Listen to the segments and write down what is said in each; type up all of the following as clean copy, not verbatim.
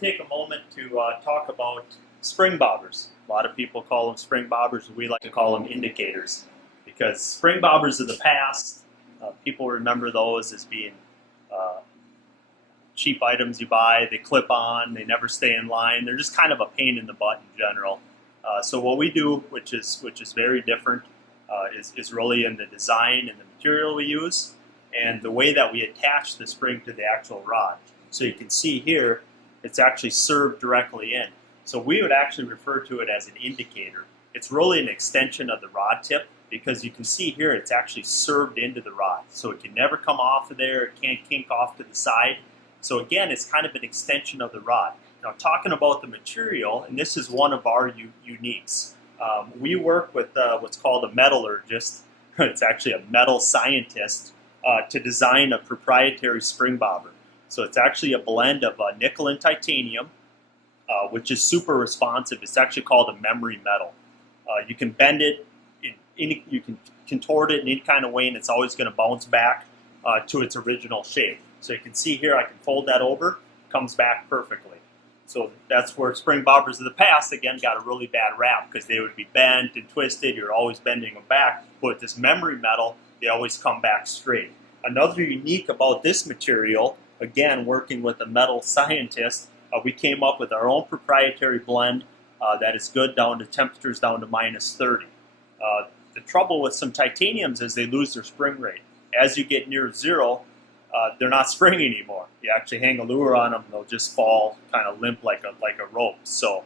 take a moment to talk about spring bobbers. A lot of people call them spring bobbers. We like to call them indicators because spring bobbers of the past, people remember those as being cheap items you buy. They clip on, they never stay in line. They're just kind of a pain in the butt in general. So what we do, which is very different, is really in the design and the material we use and the way that we attach the spring to the actual rod. So you can see here, it's actually served directly in. So we would actually refer to it as an indicator. It's really an extension of the rod tip because you can see here it's actually served into the rod. So it can never come off of there, it can't kink off to the side. So again, it's kind of an extension of the rod. Now talking about the material, and this is one of our uniques. We work with what's called a metallurgist, it's actually a metal scientist, to design a proprietary spring bobber. So it's actually a blend of nickel and titanium, which is super responsive. It's actually called a memory metal. You can bend it, you can contort it in any kind of way, and it's always going to bounce back to its original shape. So you can see here, I can fold that over, comes back perfectly. So that's where spring bobbers of the past, again, got a really bad rap because they would be bent and twisted. You're always bending them back. But with this memory metal, they always come back straight. Another unique about this material, again, working with a metal scientist, we came up with our own proprietary blend that is good down to temperatures down to -30. The trouble with some titaniums is they lose their spring rate. As you get near zero, they're not springy anymore. You actually hang a lure on them, they'll just fall kind of limp like a rope. So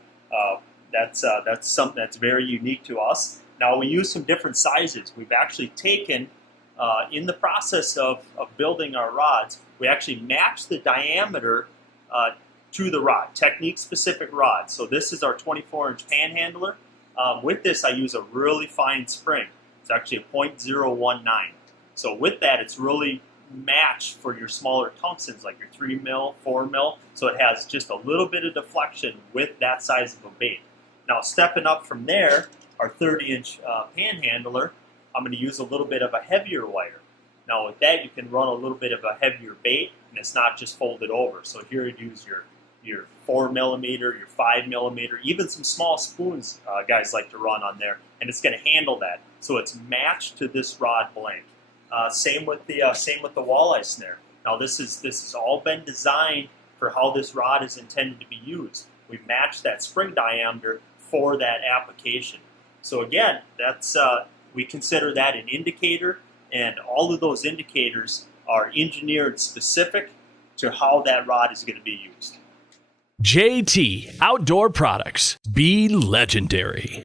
that's something that's very unique to us. Now we use some different sizes. We've actually taken, in the process of building our rods, we actually match the diameter to the rod, technique-specific rod. So this is our 24-inch Panhandler. With this, I use a really fine spring. It's actually a .019. So with that, it's really matched for your smaller tungstens, like your 3 mil, 4 mil. So it has just a little bit of deflection with that size of a bait. Now stepping up from there, our 30-inch Panhandler, I'm going to use a little bit of a heavier wire. Now with that, you can run a little bit of a heavier bait, and it's not just folded over. So here you use your 4 millimeter, your 5 millimeter, even some small spoons guys like to run on there, and it's going to handle that. So it's matched to this rod blank. Same with the walleye snare. Now this has all been designed for how this rod is intended to be used. We've matched that spring diameter for that application. So again, that's we consider that an indicator, and all of those indicators are engineered specific to how that rod is going to be used. JT Outdoor Products. Be legendary.